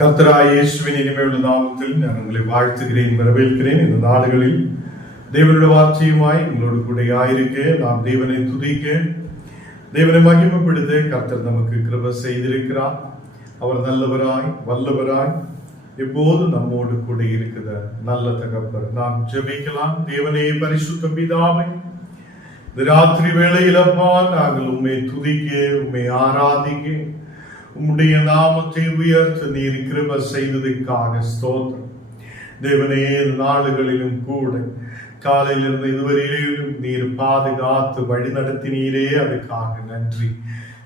கர்த்தராகிய இயேசுவின் இனிமையுள்ள நாமத்தில் நான் உங்களை வாழ்த்துகிறேன், வரவேற்கிறேன். இந்த நாடுகளில் தேவனுடைய வார்த்தையுமாய் உங்களோடு கூட ஆயிருக்க, நாம் தேவனை துதிக்க, தேவனை மகிமைப்படுத்த கர்த்தர் நமக்கு கிருபை செய்திருக்கிறார். அவர் நல்லவராய் வல்லவராய் எப்போது நம்மோடு கூட இருக்கிற நல்ல தகப்பர். நாம் ஜெபிக்கலாம். தேவனே, பரிசுத்த பிதாவே, இந்த ராத்திரி வேளையில் அப்பா நாங்கள் உம்மை துதிக்க, உம்மை ஆராதிக்க, உம்முடைய நாமத்தை உயர்த்த நீர் கிருபை செய்ததற்காக ஸ்தோத்திரம். தேவனே, நாடுகளிலும் கூட காலையிலிருந்து இதுவரையிலும் நீர் பாதுகாத்து வழி நடத்தினீரே, அதுக்காக நன்றி.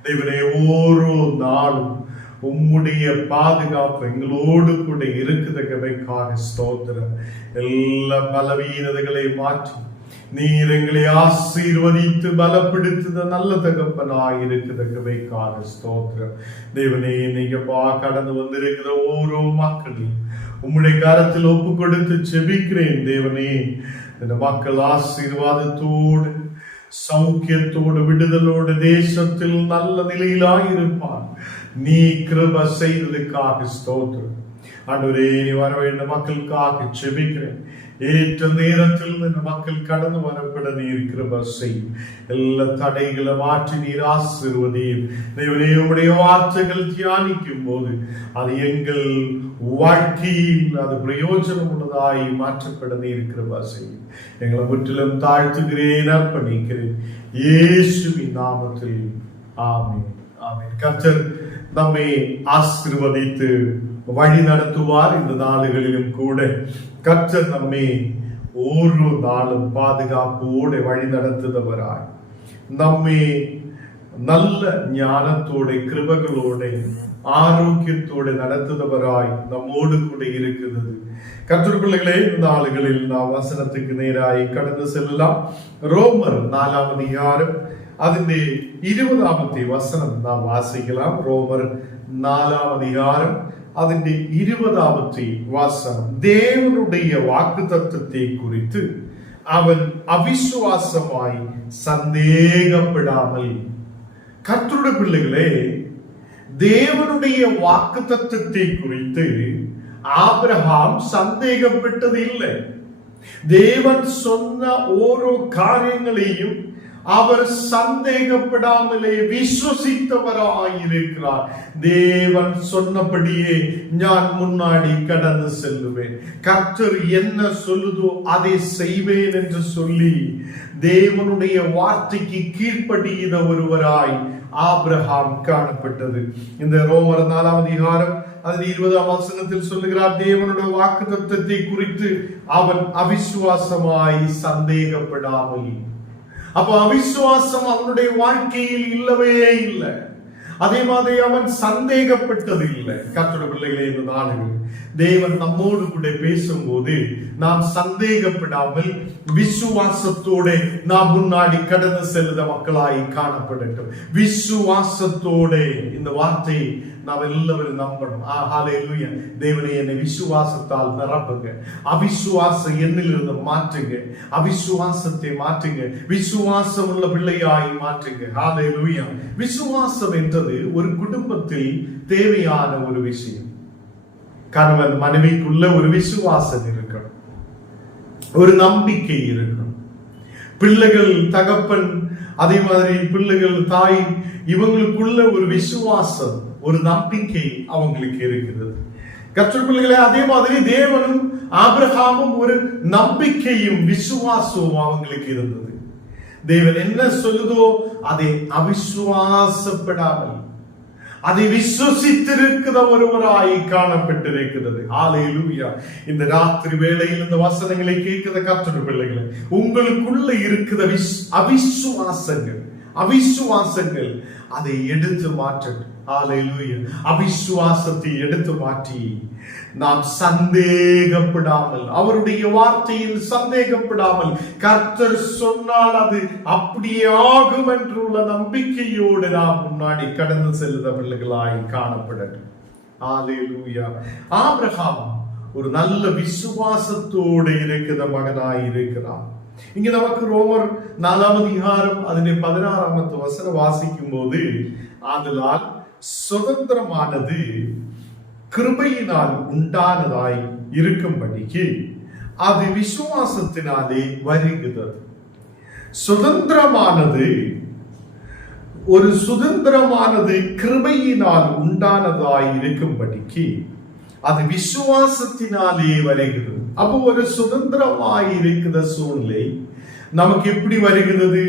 தேவனே, ஓரோ நாளும் உம்முடைய பாதுகாப்பு எங்களோடு கூட இருக்குதற்காக ஸ்தோத்திரம். எல்லா பலவீனதைகளை மாற்றி நீர் எங்களை ஆசீர்வதித்து பலப்படுத்துத நல்ல தகப்பனாய் இருக்குதற்காக ஸ்தோத்திரம். தேவனே, நீங்க கடந்து வந்திருக்கிற ஓரோ மக்களையும் உம்முடைய கரத்தில் ஒப்பு கொடுத்து செபிக்கிறேன். தேவனே, இந்த மக்கள் ஆசீர்வாதத்தோடு சௌக்கியத்தோடு விடுதலோடு தேசத்தில் நல்ல நிலையிலாயிருப்பார். நீ கிருபை செய்ததுக்காக ஸ்தோத்திரம். ஆண்டவரே, நீ வர வேண்டிய மக்களுக்காக செபிக்கிறேன். ஏற்ற நேரத்தில் இந்த மக்கள் கடந்து வரப்பட நீர் கிருபை செய். எல்லா தடைகளை மாற்றி நீர் ஆசீர்வதீர். தேவனே, உம்முடைய வார்த்தைகள் தியானிக்கும் போது அது எங்கள் வாழ்க்கையில் அது பிரயோஜனம் உள்ளதாய் மாற்றப்பட நீர் கிருபை செய். எங்களை முற்றிலும் தாழ்த்துகிறேன், அர்ப்பணிக்கிறேன் இயேசுவின் நாமத்தில். ஆமென், ஆமென். கர்த்தர் நம்மை ஆசீர்வதித்து வழி நடத்துவார். இந்த நாடுகளிலும் கூட கர்த்தர் நம்மை ஒரு நாளும் பாதுகாப்போடு வழி நடத்துதவராய், நம்மை நல்ல ஞானத்தோட கிருபைகளோட ஆரோக்கியத்தோடு நடத்துதவராய் நம்மோடு கூட இருக்கிறது. கர்த்தர் பிள்ளைகளே, இந்த நாளுகளில் நாம் வசனத்துக்கு நேராய் கடந்து செல்லலாம். ரோமர் 4ஆம் அதிகாரம் അതിന്റെ 20ാമത്തെ വസനം നാം വാസിக்கலாம். ரோமர் 4ஆம் அதிகாரம் അതിന്റെ 20ാമത്തെ വസനം. தேவனுடைய வாக்குத்தத்தத்தை குறித்து அவன் அவிசுவாசமாய் சந்தேகப்படாமல். கர்த்தருடைய பிள்ளைகளே, தேவனுடைய வாக்குத்தத்தத்தை குறித்து ஆபிரகாம் சந்தேகப்பட்டது இல்லை. தேவன் சொன்ன ஓரோ காரியங்களையும் அவர் சந்தேகப்படாமலே விசுவசித்தவராயிருக்கிறார். தேவன் சொன்னபடியே நான் முன்னாடி கடந்து செல்லுவேன், கர்த்தர் என்ன சொல்லுதோ அதை செய்வேன் என்று சொல்லி தேவனுடைய வார்த்தைக்கு கீழ்ப்படியின ஒருவராய் ஆபிரகாம் காணப்பட்டது. இந்த ரோமர் 4ஆம் அதிகாரம் அதில் 20ஆம் வசனத்தில் சொல்லுகிறார், தேவனுடைய வாக்குத்தத்தத்தை குறித்து அவன் அவிசுவாசமாய் சந்தேகப்படாமல். அப்ப அவிசுவாசம் அவனுடைய வாழ்க்கையில் இல்லவே இல்லை. அதே மாதிரி அவன் சந்தேகப்பட்டது இல்லை. கர்த்தருடைய பிள்ளைகளே, இந்த நாளில் தேவன் நம்மோடு கூட பேசும்போது நாம் சந்தேகப்படாமல் விசுவாசத்தோட நாம் முன்னாடி கடந்து செல்லுத மக்களாய் காணப்படட்டும். விசுவாசத்தோட இந்த வார்த்தையை நாம் எல்லாரும் நம்பணும். ஹல்லேலூயா. தேவனே, என்னை விசுவாசத்தால் நிரப்புங்க, அவிசுவாச எண்ணிலிருந்து மாற்றுங்க, அவிசுவாசத்தை மாற்றுங்க, விசுவாசம் உள்ள பிள்ளையாய் மாற்றுங்க. ஹல்லேலூயா. விசுவாசம் என்றது ஒரு குடும்பத்தில் தேவையான ஒரு விஷயம். கணவன் மனைவிக்குள்ள ஒரு விசுவாசம் இருக்கணும், ஒரு நம்பிக்கை இருக்கணும். பிள்ளைகள் தகப்பன், அதே மாதிரி பிள்ளைகள் தாய், இவங்களுக்குள்ள ஒரு விசுவாசம், ஒரு நம்பிக்கை அவங்களுக்கு இருக்கிறது. கர்த்தருடைய பிள்ளைகளே, அதே மாதிரி தேவனும் ஆபிரகாமும் ஒரு நம்பிக்கையும் விசுவாசமும் அவங்களுக்கு இருந்தது. தேவன் என்ன சொல்லுதோ அதை அவிசுவாசப்படாமல் அதை விசுவசித்திருக்கிற ஒருவராய் காணப்பட்டிருக்கிறது. ஹல்லேலூயா. இந்த ராத்திரி வேளையில் இந்த வசனங்களை கேட்கிற கர்த்தருடைய பிள்ளைகளே, உங்களுக்குள்ள இருக்கிற அவிசுவாசங்கள் அதை எடுத்து மாற்றட்டும். ஹல்லேலூயா. அவிசுவாசத்தை எடுத்து மாற்றி நாம் சந்தேகப்படாமல், அவருடைய வார்த்தையில் சந்தேகப்படாமல், கர்த்தர் சொன்னால் அது அப்படியே ஆகும் என்றுள்ள நம்பிக்கையோடு நாம் முன்னாடி கடந்து செல்லுத பிள்ளைகளாய் காணப்படட்டும். ஹல்லேலூயா. ஆபிரகாம் ஒரு நல்ல விசுவாசத்தோடு இருக்கிற மகனாய் இருக்கிறார். இங்க நமக்கு ரோமர் 4ஆம் அதிகாரம் അതിന്റെ 16ാമത്തെ வசனம் வாசிக்கும் போது, ஆதலால் சுதந்திரமானது கிருபையினால் உண்டானதாய் இருக்கும்படிக்கு அது விசுவாசத்தினாலே வருகிறது. சுதந்திரமானது கிருபையினால் உண்டானதாய் இருக்கும்படிக்கு அது விசுவாசத்தினாலே வருகிறது. அப்போ ஒரு சுதந்திரமாய் இருக்கிற சூழ்நிலை நமக்கு எப்படி வருகிறது?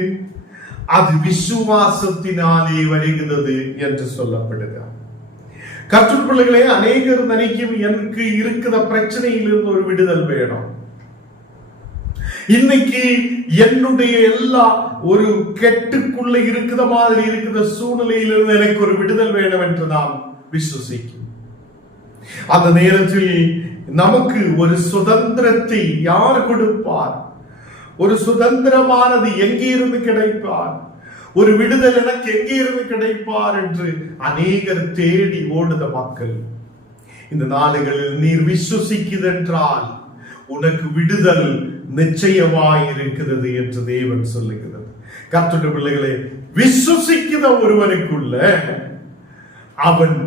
அது விசுவாசத்தினாலே வருகிறது என்று சொல்லப்படுகிறது. கர்த்தர் பிள்ளைகளே, அநேகர் நினைக்கும் எனக்கு இருக்கிற பிரச்சனையிலிருந்து ஒரு விடுதல் வேணும், இன்னைக்கு என்னுடைய எல்லா ஒரு கெட்டுக்குள்ள இருக்கிற மாதிரி இருக்கிற சூழ்நிலையிலிருந்து எனக்கு ஒரு விடுதல் வேணும் என்று நாம் விசுவசிக்கும். அந்த நேரத்தில் நமக்கு ஒரு சுதந்திரத்தை யார் கொடுப்பார்? ஒரு சுதந்திரமானது எங்கே இருந்து கிடைப்பார்? ஒரு விடுதல் எனக்கு எங்கே இருந்து கிடைப்பார் என்று அநேகர் தேடி ஓடுத மக்கள். இந்த நாடுகளில் நீர் விசுவசிக்குதென்றால் உனக்கு விடுதல் நிச்சயமாய் இருக்கிறது என்று தேவன் சொல்லுகிறது. கர்த்தருடைய பிள்ளைகளே, விசுவசிக்கிற ஒருவனுக்குள்ள அவன்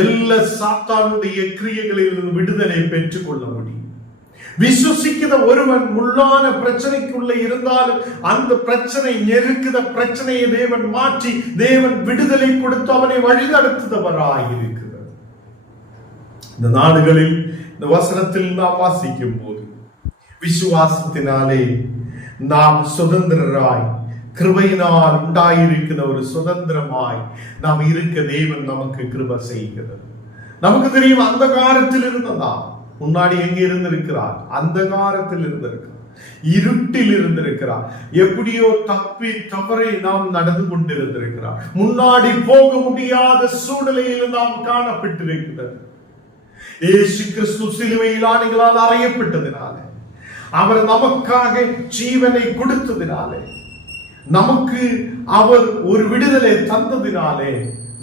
எல்லா சாத்தானுடைய கிரியைகளிலிருந்து விடுதலை பெற்றுக் கொள்ள முடியும். விசுவசிக்கிற ஒருவன் முள்ளான பிரச்சனைக்குள்ள இருந்தாலும் அந்த பிரச்சனை நெருக்குத பிரச்சனையை தேவன் மாற்றி தேவன் விடுதலை கொடுத்து அவனை வழிநடத்துபவராயிருக்கிறார். இந்த நாடுகளில் இந்த வசனத்தில் நாம் வாசிக்கும் போது விசுவாசத்தினாலே நாம் சுதந்திரராய், கிருபையினால் உண்டாயிருக்கிற ஒரு சுதந்திரமாய் நாம் இருக்க தேவன் நமக்கு கிருபை செய்கிறது. நமக்கு தெரியும், அந்த காலத்தில் இருந்ததா முன்னாடி எங்க இருந்திருக்கிறார்? அந்த காலத்தில் இருந்திருக்கிறார், இருட்டில் இருந்திருக்கிறார், எப்படியோ தப்பி தவறை நாம் நடந்து கொண்டிருந்திருக்கிறார், முன்னாடி போக முடியாத சூழ்நிலையில் நாம் காணப்பட்டிருக்கிறது. இயேசு கிறிஸ்து சிலுவையில் ஆணிகளால் அறையப்பட்டதினால, அவர் நமக்காக ஜீவனை கொடுத்ததினாலே, நமக்கு அவர் ஒரு விடுதலை தந்ததினாலே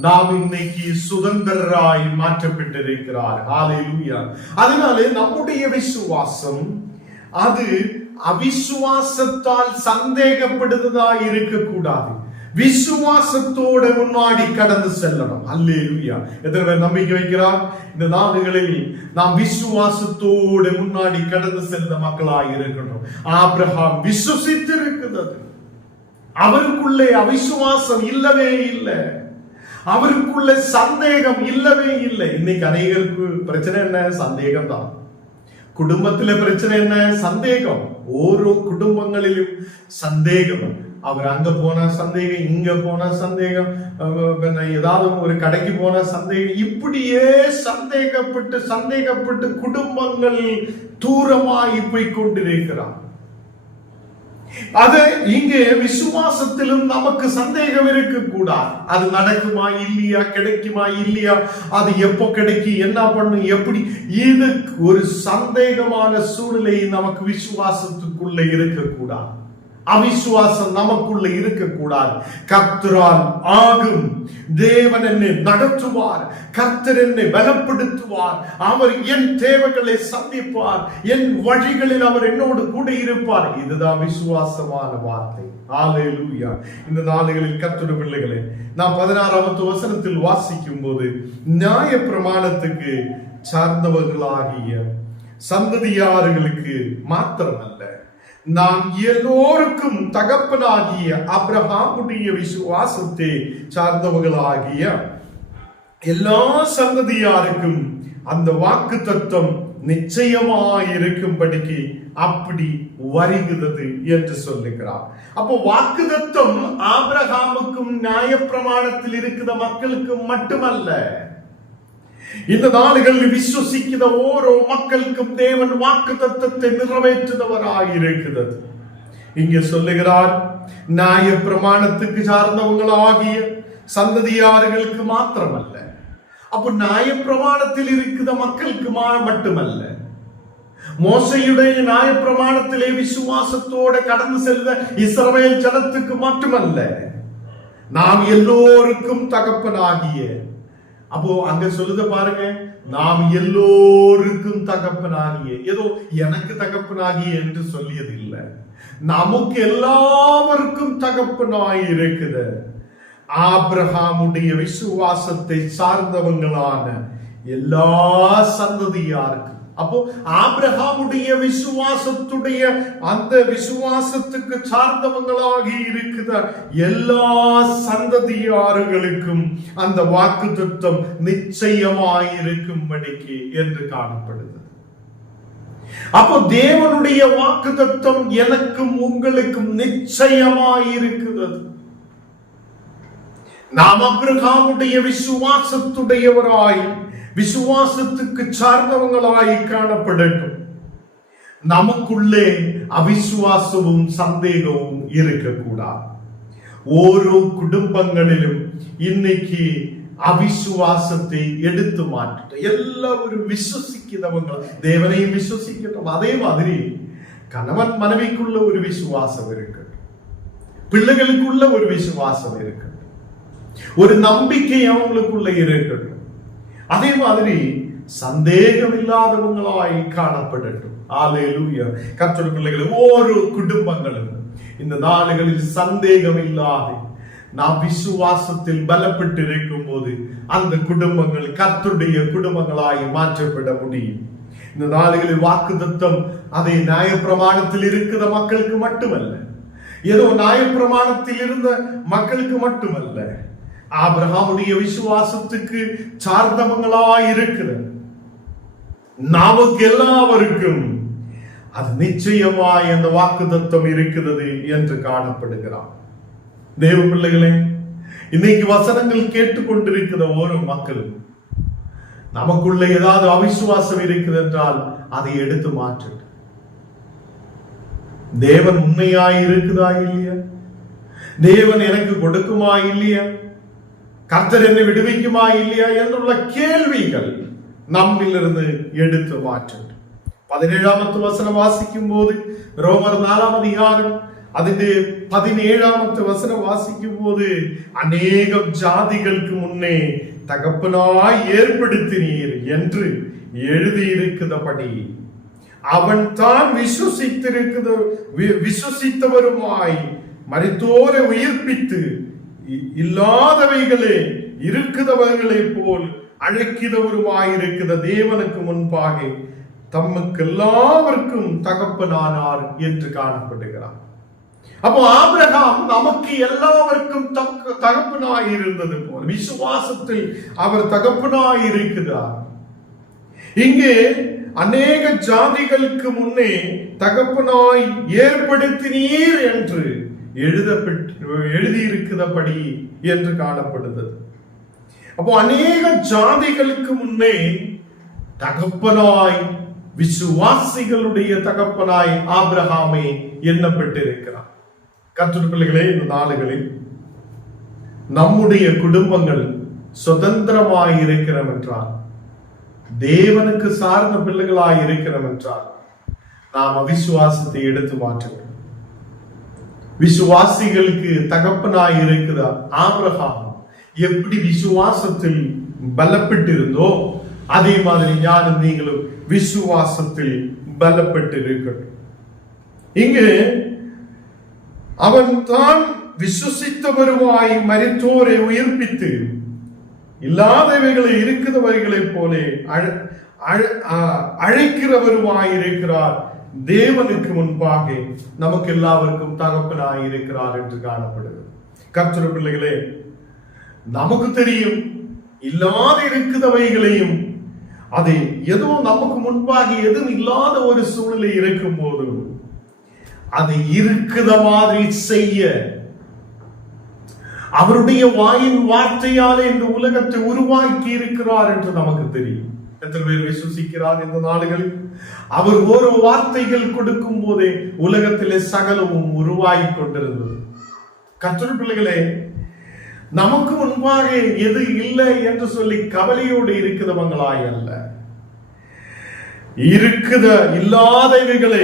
நாம் இன்னைக்கு சுதந்திரராய் மாற்றப்பட்டிருக்கிறார். ஹல்லேலூயா. அதனாலே நம்முடைய விசுவாசம் அது அவிசுவாசத்தால் சந்தேகப்படுவதாய் இருக்கக்கூடாது. விசுவாசத்தோட முன்னாடி கடந்து செல்லணும். அல்லேலூயா. எத்தனை பேர் நம்பிக்கை வைக்கிறார்? இந்த நாடுகளில் நாம் விசுவாசத்தோட முன்னாடி கடந்து செல்ல மக்களாய் இருக்கணும். ஆபிரகாம் விசுவசித்திருக்கிறது, அவருக்குள்ளே அவிசுவாசம் இல்லவே இல்லை, அவருக்குள்ள சந்தேகம் இல்லவே இல்லை. இன்னைக்கு அநேகருக்கு பிரச்சனை என்ன? சந்தேகம் தான். குடும்பத்தில பிரச்சனை என்ன? சந்தேகம். ஓரோ குடும்பங்களிலும் சந்தேகம். அவர் அங்க போன சந்தேகம், இங்க போன சந்தேகம், ஏதாவது ஒரு கடைக்கு போன சந்தேகம், இப்படியே சந்தேகப்பட்டு குடும்பங்கள் தூரமாய் போய் கொண்டிருக்கிறார். அது இங்கே விசுவாசத்திலும் நமக்கு சந்தேகம் இருக்க கூடாது. அது நடக்குமா இல்லையா, கிடைக்குமா இல்லையா, அது எப்போ கிடைக்கும், என்ன பண்ணும், எப்படி, இது ஒரு சந்தேகமான சூழ்நிலை நமக்கு விசுவாசத்துக்குள்ள இருக்கக்கூடாது. அவிசுவாசம் நமக்குள்ள இருக்கக்கூடாது. கர்த்தரால் ஆகும். தேவன் என்னை நடத்துவார், கர்த்தர் என்னை பலப்படுத்துவார், அவர் என் தேவைகளை சந்திப்பார், என் வழிகளில் அவர் என்னோடு கூட இருப்பார். இதுதான் விசுவாசமான வார்த்தை. ஹல்லேலூயா. இந்த நாடுகளில் கர்த்தருடைய பிள்ளைகளே, நாம் 16வது வசனத்தில் வாசிக்கும் போது, நியாய பிரமாணத்துக்கு சார்ந்தவர்களாகிய சந்ததியார்களுக்கு மாத்திரமல்ல, நாம் எல்லோருக்கும் தகப்பனாகிய ஆபிரகாமுடைய விசுவாசத்தை சார்ந்தவர்களாகிய எல்லா சந்ததியாருக்கும் அந்த வாக்கு தத்துவம் நிச்சயமாயிருக்கும்படிக்கு அப்படி வருகிறது என்று சொல்லுகிறார். அப்போ வாக்கு தத்துவம் ஆபிரகாமுக்கும் நியாயப்பிரமாணத்தில் இருக்கிற மக்களுக்கும் மட்டுமல்ல, இந்த நாடுகளில் விசுவசிக்கிற ஓரோ மக்களுக்கும் தேவன் வாக்கு தத்தத்தை நிறைவேற்றுபவராயிருக்கிறது. இங்கே சொல்லுகிறார், நியாய பிரமாணத்துக்கு சார்ந்தவங்களாகிய சந்ததியார்களுக்கு மாத்திரமல்ல. அப்போ நியாய பிரமாணத்தில் இருக்கிற மக்களுக்கு மட்டுமல்ல, மோசையுடைய நியாய பிரமாணத்திலே விசுவாசத்தோட கடந்து செல்ல இஸ்ரவேல் ஜனத்துக்கு மட்டுமல்ல, நாம் எல்லோருக்கும் தகப்பனாகிய, அப்போ அங்க சொல்லுத பாருங்க, நாம் எல்லோருக்கும் தகப்பனாகிய, ஏதோ எனக்கு தகப்பனாகிய என்று சொல்லியது இல்லை, நமக்கு எல்லாருக்கும் தகப்பனாய் இருக்குது. ஆபிரகாமுடைய விசுவாசத்தை சார்ந்தவங்களான எல்லா சந்ததியாருக்கும். அப்போ ஆபிரகாமுடைய விசுவாசத்துடைய அந்த விசுவாசத்துக்கு சார்ந்தவங்களாகி இருக்கிற எல்லா சந்ததியார்களுக்கும் அந்த வாக்குத்தத்தம் நிச்சயமாயிருக்கும்படிக்கு என்று காணப்படுகிறது. அப்போ தேவனுடைய வாக்குத்தத்தம் எனக்கும் உங்களுக்கும் நிச்சயமாயிருக்கிறது. நாம் ஆபிரகாமுடைய விசுவாசத்துடையவராய் விசுவாசத்துக்கு சார்ந்தவங்களாய் காணப்படட்டும். நமக்குள்ளே அவிசுவாசமும் சந்தேகமும் இருக்கக்கூடாது. ஓரோ குடும்பங்களிலும் இன்னைக்கு அவிசுவாசத்தை எடுத்து மாற்றிட்டு எல்லாரும் விசுவசிக்கிறவங்க தேவனையும் விசுவசிக்கட்டும். அதே மாதிரி கணவன் மனைவிக்குள்ள ஒரு விசுவாசம் இருக்கட்டும், பிள்ளைகளுக்குள்ள ஒரு விசுவாசம் இருக்கட்டும், ஒரு நம்பிக்கை அவங்களுக்குள்ள இருக்கட்டும். அதே மாதிரி சந்தேகம் இல்லாதவங்களாய் காணப்படட்டும். அல்லேலூயா. கர்த்தருடைய பிள்ளைகளே, ஒவ்வொரு குடும்பங்களும் இந்த நாடுகளில் சந்தேகம் இல்லாத நாம் விசுவாசத்தில் பலப்பட்டு இருக்கும் போது அந்த குடும்பங்கள் கர்த்தருடைய குடும்பங்களாய் மாற்றப்பட முடியும். இந்த நாடுகளில் வாக்குத்தத்தம் அதை நியாயப்பிரமாணத்தில் இருக்கிற மக்களுக்கு மட்டுமல்ல, ஏதோ நியாயப்பிரமாணத்தில் இருந்த மக்களுக்கு மட்டுமல்ல, ஆபிரகாமுடைய விசுவாசத்துக்கு சார்ந்தவங்களாய் இருக்கிற நமக்கு எல்லாருக்கும் அது நிச்சயமாய் அந்த வாக்குத்தத்தம் இருக்கிறது என்று காணப்படுகிறார். தேவ பிள்ளைகளே, இன்னைக்கு வசனங்கள் கேட்டுக்கொண்டிருக்கிற ஒரு மக்களும் நமக்குள்ள ஏதாவது அவிசுவாசம் இருக்குது என்றால் அதை எடுத்து மாற்று. தேவன் உண்மையாய் இருக்குதா இல்லையா? தேவன் எனக்கு கொடுக்குமா இல்லையா? கர்த்தர் என்னை விடுவிக்குமா இல்லையா என்றுள்ள கேள்விகள் நம்மிலிருந்து எடுத்து மாற்று. 17வது வசனம் வாசிக்கும் போது, ரோமர் 4ஆம் அதிகாரம் அதிலே 17வது வசனம் வாசிக்கும் போது, அநேகம் ஜாதிகளுக்கு முன்னே தகப்பனாய் ஏற்படுத்தினீர் என்று எழுதியிருக்கிறபடி அவன் தான் விசுவசித்தவருமாய் மரித்தோரை உயிர்ப்பித்து இல்லாதவைகளே இருக்கிறவர்களை போல் அழைக்கிறவருமாயிருக்கிற தேவனுக்கு முன்பாக தமக்கு எல்லாருக்கும் தகப்பனானார் என்று காணப்படுகிறார். அப்போ ஆபிரகாம் நமக்கு எல்லாருக்கும் தகப்பனாய் இருந்தது போல் விசுவாசத்தில் அவர் தகப்பனாய் இருக்கிறார். இங்கே அநேக ஜாதிகளுக்கு முன்னே தகப்பனாய் ஏற்படுத்தினீர் என்று எழுதியிருக்கிறபடி என்று காணப்படுகிறது. அப்போ அநேக ஜாதிகளுக்கு முன்னே தகப்பனாய், விசுவாசிகளுடைய தகப்பனாய் ஆபிரகாமே எண்ணப்பட்டிருக்கிறார். கர்த்தருடைய பிள்ளைகளே, இந்த நாளுகளில் நம்முடைய குடும்பங்கள் சுதந்திரமாய் இருக்கிறோம் என்றால், தேவனுக்கு சார்ந்த பிள்ளைகளாய் இருக்கிறோம் என்றால், நாம் அவிசுவாசத்தை எடுத்து மாற்ற வேண்டும். விசுவாசிகளுக்கு தகப்பனாய் இருக்கிறார் ஆபிரகாம் எப்படி விசுவாசத்தில் பலப்பட்டிருந்தோ அதே மாதிரி ஞானம் நீங்களும் விசுவாசத்தில் பலப்பட்டு இருக்கட்டும். இங்கு அவன் தான் விசுவசித்தவருமாய் மரித்தோரை உயிர்ப்பித்து இல்லாதவைகளை இருக்கிறவர்களை போலே அழைக்கிறவருமாய் இருக்கிறார். தேவனுக்கு முன்பாக நமக்கு எல்லாருக்கும் தகப்பனாய் இருக்கிறார் என்று காணப்படுகிறது. கர்த்தருடைய பிள்ளைகளே, நமக்கு தெரியும் இல்லாத இருக்கிறவைகளையும் அதை ஏதோ நமக்கு முன்பாக எதுவும் இல்லாத ஒரு சூழ்நிலை இருக்கும் போது அதை இருக்கிற மாதிரி செய்ய அவருடைய வாயின் வார்த்தையாலே இந்த உலகத்தை உருவாக்கி இருக்கிறார் என்று நமக்கு தெரியும். எத்தனை பேர் விசுவசிக்கிறார்? இந்த நாடுகளில் அவர் ஒரு வார்த்தைகள் கொடுக்கும் போதே உலகத்திலே சகலமும் உருவாகி கொண்டிருந்தது. கர்த்தருடைய பிள்ளைகளே, நமக்கு முன்பாக எது இல்லை என்று சொல்லி கவலையோடு இருக்கிறவங்களாய் அல்ல, இல்லாதவைகளை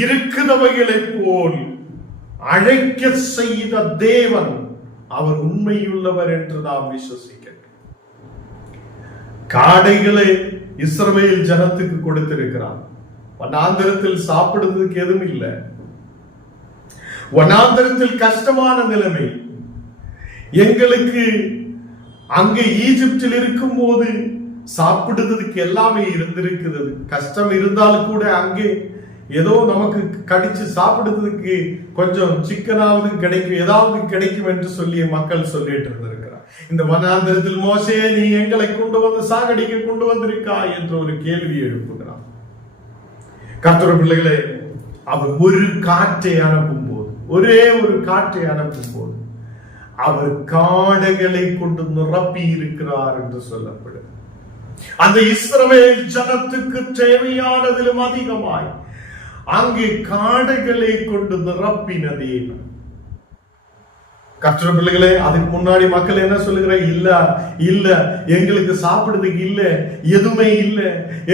இருக்கிறவைகளை போல் அழைக்க செய்த தேவன் அவர் உண்மையுள்ளவர் என்று நாம் விசுவசிக்க. காடைகளை இஸ்ரவேல் ஜனத்துக்கு கொடுத்திருக்கிறார். வனாந்தரத்தில் சாப்பிடுறதுக்கு எதுவும் இல்லை. வனாந்தரத்தில் கஷ்டமான நிலைமை. எங்களுக்கு அங்கே ஈஜிப்தில் இருக்கும் போது சாப்பிடுறதுக்கு எல்லாமே இருந்திருக்கிறது. கஷ்டம் இருந்தாலும் கூட அங்கே ஏதோ நமக்கு கடிச்சு சாப்பிடுறதுக்கு கொஞ்சம் சிக்கனாவது கிடைக்கும், ஏதாவது கிடைக்கும் என்று சொல்லி மக்கள் சொல்லிட்டு இருந்திருக்கிறார். இந்த வனாந்தரத்தில் மோசே, நீ எங்களை கொண்டு வந்து சாகடிக்க கொண்டு வந்திருக்கா என்று ஒரு கேள்வி எழுப்புகிறார். கர்த்தருடைய பிள்ளைகளே, அவர் ஒரு காற்றை அனுப்பும் போது, ஒரே ஒரு காற்றை அனுப்பும் போது அவர் காடைகளை கொண்டு நிரப்பி இருக்கிறார் என்று சொல்லப்படுது. அந்த இஸ்ரவேல் ஜனத்துக்கு தேவையானதிலும் அதிகமாய் அங்கே காடைகளை கொண்டு நிரப்பின தேவன். கர்த்தருடைய பிள்ளைகளே, அதுக்கு முன்னாடி மக்கள் என்ன சொல்லுகிற, இல்ல இல்ல எங்களுக்கு சாப்பிடுறதுக்கு இல்ல, எதுவுமே இல்ல,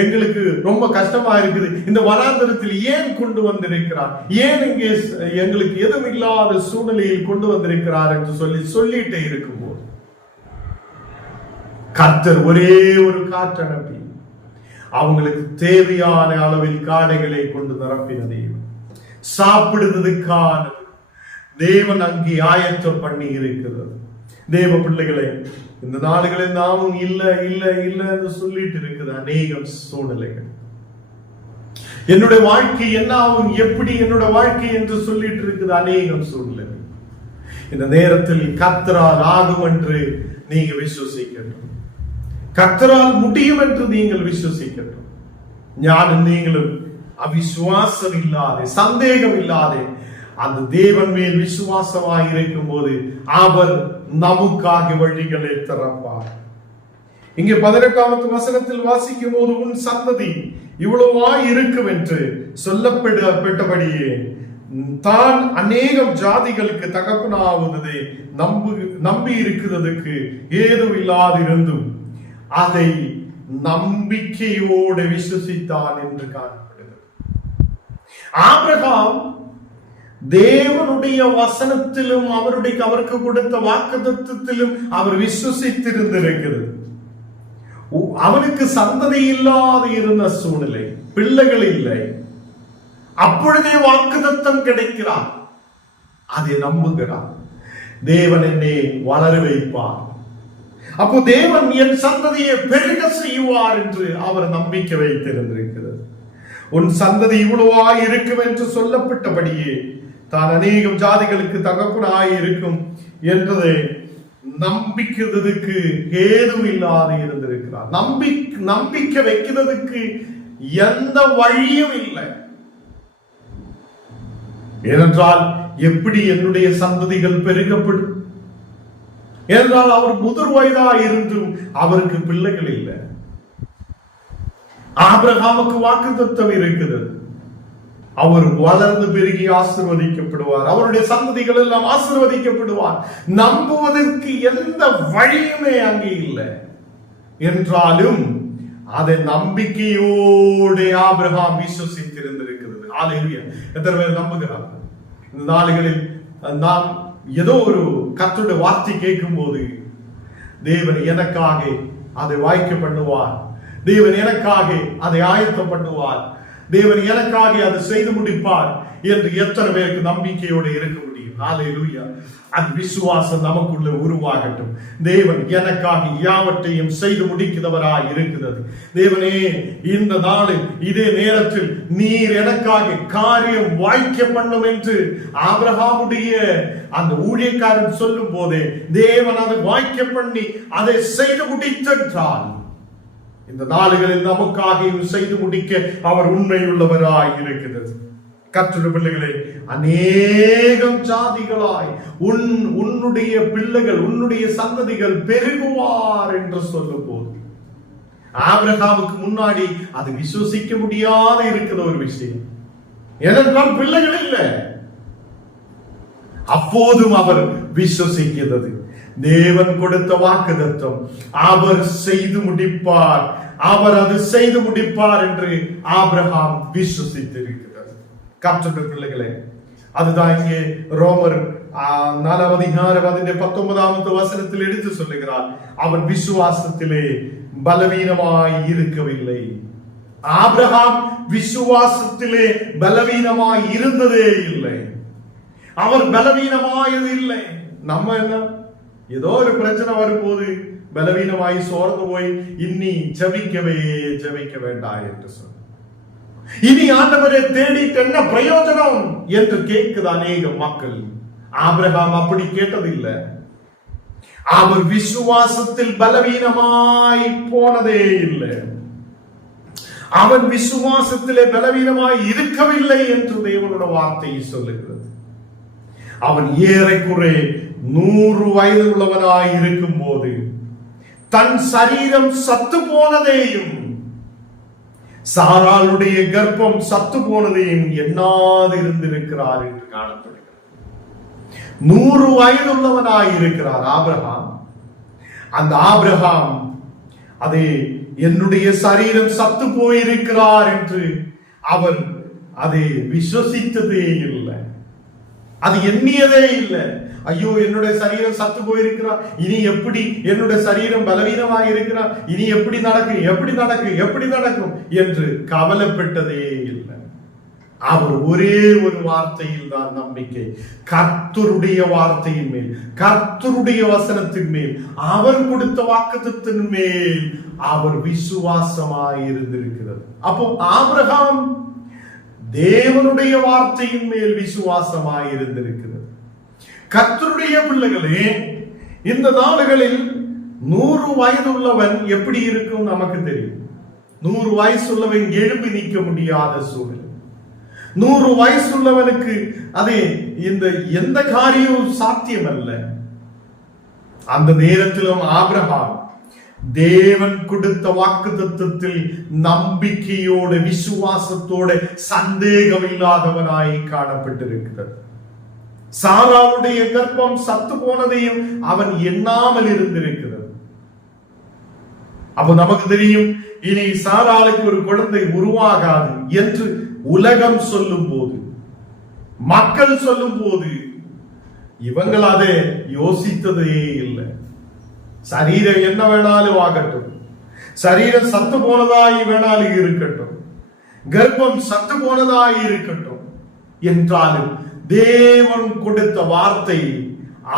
எங்களுக்கு ரொம்ப கஷ்டமா இருக்குது, இந்த வனாந்தரத்தில் ஏன் கொண்டு வந்திருக்கிறார், ஏன் இங்கே எங்களுக்கு எதுவும் இல்லாத சூழ்நிலையில் கொண்டு வந்திருக்கிறார் என்று சொல்லிட்டே இருக்கும்போது கர்த்தர் ஒரே ஒரு காற்று அனுப்பி அவங்களுக்கு தேவையான அளவில் காடைகளை கொண்டு நிரப்பின தேவன். சாப்பிடுவதற்கான தேவன் அங்கே ஆயத்தம் பண்ணி இருக்கிறது. தேவ பிள்ளைகளே, இந்த நாடுகளில் நாமும் இல்ல இல்ல இல்ல என்று சொல்லிட்டு இருக்குது அநேகம் சூழ்நிலைகள். என்னுடைய வாழ்க்கை என்ன ஆகும், எப்படி என்னோட வாழ்க்கை என்று சொல்லிட்டு இருக்குது அநேகம் சூழ்நிலைகள். இந்த நேரத்தில் கர்த்தரால் ஆகும் என்று நீங்க விசுவசிக்கட்டும், கர்த்தரால் முடியும் என்று நீங்கள் விசுவசிக்கட்டும். ஞானம் நீங்களும் அவிசுவாசம் இல்லாதே, சந்தேகம் இல்லாதே அந்த தேவன் மேல் விசுவாசமாய் இருக்கும் போது அவர் நமக்காக வழிகளை திறப்பார். இங்கே 11வது வசனத்தில் வாசிக்கும் போது, உன் சந்ததி இவ்வளவாய் இருக்கும் என்று சொல்லப்பட்டபடியே தான் அநேகம் ஜாதிகளுக்கு தகப்பனாவதை நம்பி இருக்கிறதுக்கு ஏதும் இல்லாதிருந்தும் அதை நம்பிக்கையோடு விசுவசித்தான் என்று காணப்படுகிறது. ஆபிரகாம் தேவனுடைய வசனத்திலும் அவருக்கு கொடுத்த வாக்குத்தத்தத்திலும் அவர் விசுவசித்திருந்திருக்கிறது. அவனுக்கு சந்ததி இல்லாத இருந்த சூழ்நிலை, பிள்ளைகள் இல்லை, அப்பொழுதே வாக்குத்தத்தம் கிடைக்கிறார், அதை நம்புகிறார். தேவன் என்னை வளர வைப்பார், அப்போ தேவன் என் சந்ததியை பெருக செய்வார் என்று அவர் நம்பிக்கை வைத்திருந்திருக்கிறது. உன் சந்ததி இவ்வளவாய் இருக்கும் என்று சொல்லப்பட்டபடியே தான் அநேகம் ஜாதிகளுக்கு தகப்பனாய் இருக்கும் என்றதை நம்பிக்கிறதுக்கு ஏதும் இல்லாத இருந்திருக்கிறார். நம்பிக்கை வைக்கிறதுக்கு எந்த வழியும் இல்லை. ஏனென்றால் எப்படி என்னுடைய சந்ததிகள் பெருகப்படும் என்றால் அவர் முதிர் வயதா இருந்தும் அவருக்கு பிள்ளைகள் இல்லை. ஆபிரகாமுக்கு வாக்குத்தத்தம் இருக்கிறது, அவர் வளர்ந்து பெருகி ஆசீர்வதிக்கப்படுவார், அவருடைய சந்ததிகள் எல்லாம் ஆசீர்வதிக்கப்படுவார். நம்புவதற்கு எந்த வழியுமே அங்கே இல்லை. என்றாலும் அதை நம்பிக்கையோடு ஆபிரகாம் விசுவசித்திருந்திருக்கிறது. ஹல்லேலூயா! எத்தனை பேர் நம்புகிறார்? இந்த நாடுகளில் நாம் ஏதோ ஒரு கர்த்தருடைய வார்த்தை கேட்கும் போது தேவன் எனக்காக அதை வாய்க்க பண்ணுவார், தேவன் எனக்காக அதை ஆயத்தம் பண்ணுவார், தேவன் எனக்காக அதை செய்து முடிப்பார் என்று எத்தனை பேருக்கு நம்பிக்கையோடு இருக்க முடியும்? ஹல்லேலூயா! அந்த விசுவாசம் நமக்குள்ள உருவாகட்டும். தேவன் எனக்காக யாவற்றையும் செய்து முடிக்கிறவராய் இருக்கிறது. தேவனே, இந்த நாளில் இதே நேரத்தில் நீர் எனக்காக காரியம் வாய்க்க பண்ணும் என்று ஆபிரகாமுடைய அந்த ஊழியக்காரன் சொல்லும் போதே தேவன் அதை வாய்க்க பண்ணி அதை செய்து முடித்தால் இந்த நாளுகளில் நமக்காக செய்து முடிக்க அவர் உண்மையுள்ளவராய் இருக்கிறது. கர்த்தருடைய பிள்ளைகளே, அநேகம் ஜாதிகளாய் உன்னுடைய பிள்ளைகள், உன்னுடைய சந்ததிகள் பெருகுவார் என்று சொல்லும் போது ஆபிரகாமுக்கு முன்னாடி அது விசுவசிக்க முடியாத இருக்கிற ஒரு விஷயம். ஏனென்றால் பிள்ளைகள் இல்லை. அப்போதும் அவர் விசுவசிக்கிறது. தேவன் கொடுத்த வாக்குத்தத்தம் அவர் செய்து முடிப்பார், அவர் அது செய்து முடிப்பார் என்று ஆபிரகாம் விசுவசித்திருக்கிறார். கர்த்தருடைய பிள்ளைகளே, அதுதான் இங்கே ரோமர் 4வது அதிகாரம் 19வது வசனத்தில் எடுத்து சொல்லுகிறார். அவன் விசுவாசத்திலே பலவீனமாய் இருக்கவில்லை. ஆபிரகாம் விசுவாசத்திலே பலவீனமாய் இருந்ததே இல்லை. அவர் பலவீனமாயது இல்லை. நம்ம என்ன, ஏதோ ஒரு பிரச்சனை வரும்போது பலவீனமாய் சோர்ந்து போய் இனி ஜெபிக்க வேண்டாம் என்று சொன்ன. இனி ஆண்டவரை தேடிட்டு என்ன பிரயோஜனம் என்று கேட்குது அநேக மக்கள். ஆபிரகாம் அப்படி கேட்டதில்லை. அவர் விசுவாசத்தில் பலவீனமாய் போனதே இல்லை. அவன் விசுவாசத்திலே பலவீனமாய் இருக்கவில்லை என்று தேவனோட வார்த்தை சொல்லுகிறது. அவன் ஏறக்குறை 100 வயது உள்ளவனாய் இருக்கும் போது தன் சரீரம் சத்து போனதையும் சாராளுடைய கர்ப்பம் சத்து போனதையும் எண்ணாது இருந்திருக்கிறார் என்று காணப்படுகிறது. 100 வயது உள்ளவனாய் இருக்கிறார் ஆபிரகாம். அந்த ஆபிரகாம் அதே என்னுடைய சரீரம் சத்து போயிருக்கிறார் என்று அவர் அதை விசுவசித்ததே இல்லை. அது எண்ணியதே இல்லை. ஐயோ, என்னுடைய சரீரம் சத்து போயிருக்கிறார், இனி எப்படி என்னுடைய சரீரம் பலவீனமாக இருக்கிறார், இனி எப்படி நடக்கும் என்று கவலைப்பட்டதே இல்லை. அவர் ஒரே ஒரு வார்த்தையில் தான் நம்பிக்கை. கர்த்தருடைய வார்த்தையின் மேல், கர்த்தருடைய வசனத்தின் மேல், அவர் கொடுத்த வாக்குத்தத்தின் மேல் அவர் விசுவாசமாய் இருந்திருக்கிறது. அப்போ ஆபிரகாம் தேவனுடைய வார்த்தையின் மேல் விசுவாசமாய் இருந்திருக்கிறது. கர்த்தருடைய பிள்ளைகளே, இந்த நாடுகளில் 100 வயது உள்ளவன் எப்படி இருக்கும் நமக்கு தெரியும். 100 வயசு உள்ளவன் எழுப்பி நிற்க முடியாத சூழல். 100 வயசு உள்ளவனுக்கு அதே இந்த எந்த காரியமும் சாத்தியம் அல்ல. அந்த நேரத்திலும் ஆபிரகாம் தேவன் கொடுத்த வாக்குத்தத்தத்தில் நம்பிக்கையோடு விசுவாசத்தோடு சந்தேகம் இல்லாதவனாய் காணப்பட்டிருக்கிறது. சாராளுடைய கர்ப்பம் சத்து போனதையும் அவன் எண்ணாமல் இருந்திருக்கிறது. அப்போ நமக்கு தெரியும், இனி சாராளுக்கு ஒரு குழந்தை உருவாகாது என்று உலகம் சொல்லும் போது, மக்கள் சொல்லும் போது இவங்கள் அதை யோசித்ததே இல்லை. சரீரம் என்ன வேணாலும் ஆகட்டும், சரீரம் சத்து போனதாய் வேணாலும் இருக்கட்டும், கர்ப்பம் சத்து போனதாய் இருக்கட்டும் என்றாலும் தேவன் கொடுத்த வார்த்தை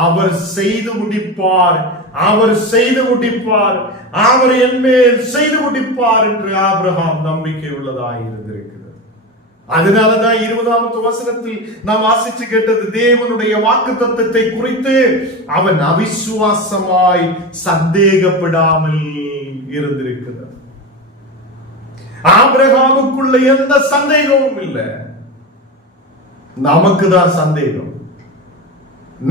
அவர் செய்து முடிப்பார், அவர் செய்து முடிப்பார், அவர் என்மேல் செய்து முடிப்பார் என்று ஆபிரகாம் நம்பிக்கை உள்ளதாய் இருந்திருக்கிறது. அதனாலதான் 20வது வசனத்தில் நாம் வாசிச்சு கேட்டது, தேவனுடைய வாக்குத்தத்தத்தை குறித்து அவன் அவிசுவாசமாய் சந்தேகப்படாமல் இருந்திருக்கிறது. ஆபிரகாமுக்குள்ள எந்த சந்தேகமும் இல்லை. நமக்கு தான் சந்தேகம்,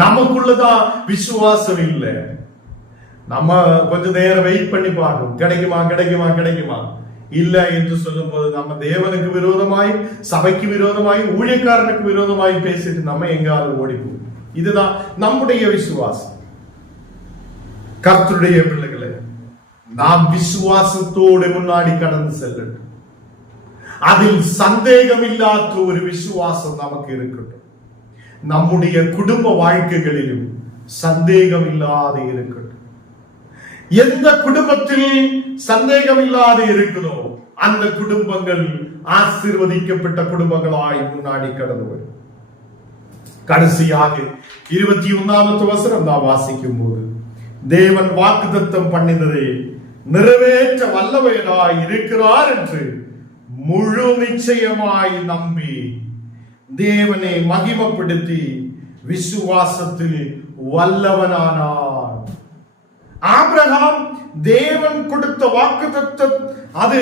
நமக்குள்ளதான் விசுவாசம் இல்லை. நம்ம கொஞ்ச நேரம் வெயிட் பண்ணி பார்க்கும், கிடைக்குமா இல்ல என்று சொல்லும் போது நம்ம தேவனுக்கு விரோதமாய், சபைக்கு விரோதமாய், ஊழியக்காரனுக்கு விரோதமாய் பேசிட்டு நம்ம எங்காவது ஓடிப்போம். இதுதான் நம்முடைய விசுவாசம். கர்த்தருடைய பிள்ளைகளை, நாம் விசுவாசத்தோடு முன்னாடி கடந்து செல்லட்டும். அதில் சந்தேகம் இல்லாத ஒரு விசுவாசம் நமக்கு இருக்கட்டும். நம்முடைய குடும்ப வாழ்க்கைகளிலும் சந்தேகம் இல்லாத இருக்கட்டும். எந்த குடும்பத்தில் சந்தேகம் இல்லாத இருக்குதோ அந்த குடும்பங்கள் ஆசீர்வதிக்கப்பட்ட குடும்பங்களாய் முன்னாடி கடந்து வரும். கடைசியாக 21வது வசனம் நாம் வாசிக்கும் போது, தேவன் வாக்குத்தத்தம் பண்ணினதை நிறைவேற்ற வல்லவராய் இருக்கிறார் என்று முழு நிச்சயமாய் நம்பி தேவனை மகிமைப்படுத்தி விசுவாசத்தில் வல்லவனானார். ஆபிரகாம் தேவன் கொடுத்த வாக்குத்தத்தம், அது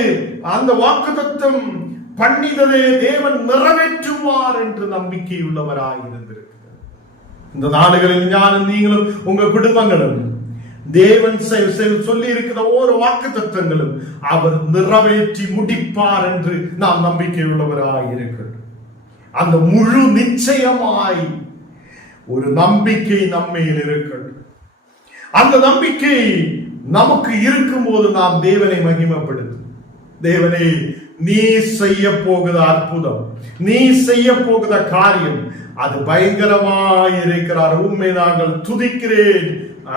அந்த வாக்குத்தத்தம் பண்ணினதே தேவன் நிறைவேற்றுவார் என்று நம்பிக்கையுள்ளவராய் இருந்திருக்கிறார். இந்த நாடுகளில் ஞானம் நீங்களும் உங்க குடும்பங்களும் தேவன் சொல்லி இருக்கிற ஒவ்வொரு வாக்குத்தத்தங்களும் அவர் நிறைவேற்றி முடிப்பார் என்று நாம் நம்பிக்கையுள்ளவராய் இருக்கிறோம். அந்த முழு நிச்சயமாய் ஒரு நம்பிக்கை நம்மையில் இருக்கட்டும். அந்த நம்பிக்கை நமக்கு இருக்கும் போது நாம் தேவனை மகிமைப்படுத்தும். தேவனே, நீ செய்ய போகிற அற்புதம், நீ செய்ய போகிற காரியம் அது பயங்கரமாய் இருக்கிறார், உண்மை நாங்கள் துதிக்கிறேன்,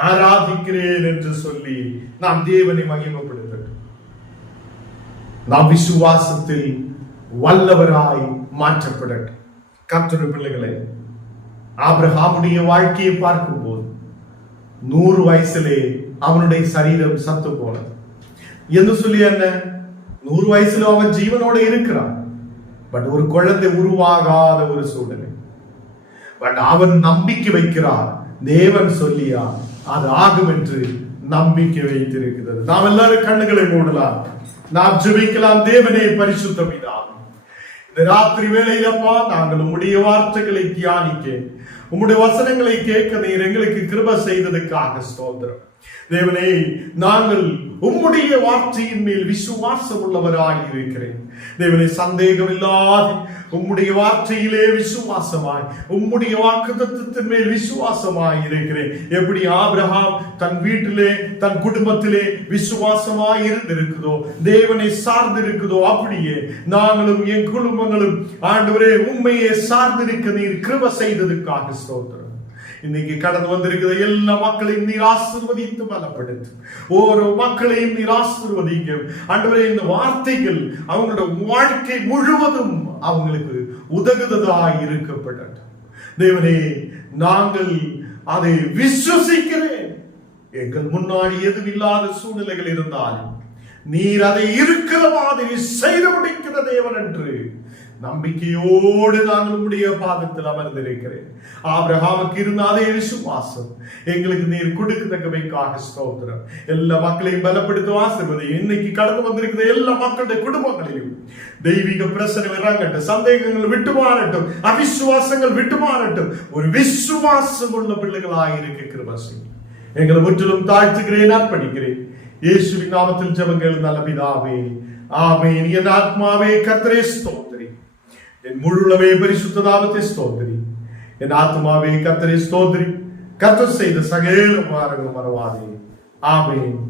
ஆராதிக்கிறேன் என்று சொல்லி நாம் தேவனை மகிமைப்படுத்தட்டும். நாம் விசுவாசத்தில் வல்லவராய் மாற்றப்படட்டும். கர்த்தருடைய பிள்ளைகளே, ஆபிரகாமுடைய வாழ்க்கையை பார்க்கும் போது 100 வயசிலே அவனுடைய சரீரம் சத்து போனது என்று சொல்லி என்ன, 100 வயசுல அவன் ஜீவனோட இருக்கிறான். பட் ஒரு குழந்தை உருவாகாத ஒரு சூழ்நிலை. பட் அவன் நம்பிக்கை வைக்கிறான், தேவன் சொல்லியா அது ஆகும் என்று நம்பிக்கை வைத்திருக்கிறது. நாம் எல்லாரும் கண்ணுகளை மூடலாம், நாம் ஜெபிக்கலாம். தேவனே பரிசுத்த பிதாவே, இந்த ராத்திரி வேளையிலப்பா நாங்கள் உம்முடைய வார்த்தைகளை தியானிக்க, உம்முடைய வசனங்களை கேட்க நீர் எங்களுக்கு கிருபை செய்ததுக்காக ஸ்தோத்திரம். தேவனே, நாங்கள் உம்முடைய வார்த்தையின் மேல் விசுவாசம் உள்ளவராய் இருக்கிறேன். தேவனே, சந்தேகம் இல்லாது உம்முடைய வார்த்தையிலே விசுவாசமாய், உம்முடைய வாக்குத்தத்தத்தின் மேல் விசுவாசமாய் இருக்கிறேன். எப்படி ஆபிரகாம் தன் வீட்டிலே தன் குடும்பத்திலே விசுவாசமாய் இருந்திருக்குதோ, தேவனை சார்ந்திருக்குதோ, அப்படியே நாங்களும் என் குடும்பங்களும் ஆண்டவரே உண்மையை சார்ந்திருக்க நீர் கிருபை செய்ததுக்காக ஸ்தோத்திரம். இன்னைக்கு கடந்து வந்திருக்கிற எல்லா மக்களையும் நீர் ஆசீர்வதித்து பலப்படுத்தும். ஓரோ மக்களையும் நீர் ஆசீர்வதிங்க ஆண்டவரே. இந்த வார்த்தைகள் அவங்களோட வாழ்க்கை முழுவதும் அவங்களுக்கு உதகுதலாய் இருக்கப்படட்டும். தேவனே, நாங்கள் அதை விசுவசிக்கிறேன். எங்கள் முன்னாடி எதுவும் இல்லாத சூழ்நிலைகள் இருந்தாலும் நீர் அதை இருக்கிற மாதிரி செய்து முடிக்கிற தேவன் என்று நம்பிக்கையோடு நாங்கள் உம்முடைய பாதத்தில் அமர்ந்திருக்கிறேன். ஆபிரகாமுக்கு இருந்த அதே விசுவாசம் எங்களுக்கு நீர் கொடுக்கத்தக்கவைக்காக ஸ்தோத்திரம். எல்லா மக்களையும் பலப்படுத்த ஆசீர்வதி. இன்னைக்கு கடந்து வந்திருக்கிற எல்லா மக்களுடைய குடும்பங்களிலும் தெய்வீக பிரசனம் இறங்கட்டும், சந்தேகங்கள் விட்டு மாறட்டும், அவிசுவாசங்கள் விட்டு மாறட்டும். ஒரு விசுவாசம் உள்ள பிள்ளைகளாக இருக்க கிருபை செய்யும். எங்களை முற்றிலும் தாழ்த்துகிறேன், அர்ப்பணிக்கிறேன். இயேசுவின் நாமத்தில் ஜெபங்கள் நல்ல பிதாவே, ஆமென். என் ஆத்மாவே கர்த்தரை ஸ்தோத்திரி, என் முழுவதுமே பரிசுத்த நாமத்தை ஸ்தோத்திரி. என் ஆத்மாவே கர்த்தரை ஸ்தோத்திரி, கர்த்தர் செய்த சகல உபகாரங்களும் மறவாதே. ஆமென்.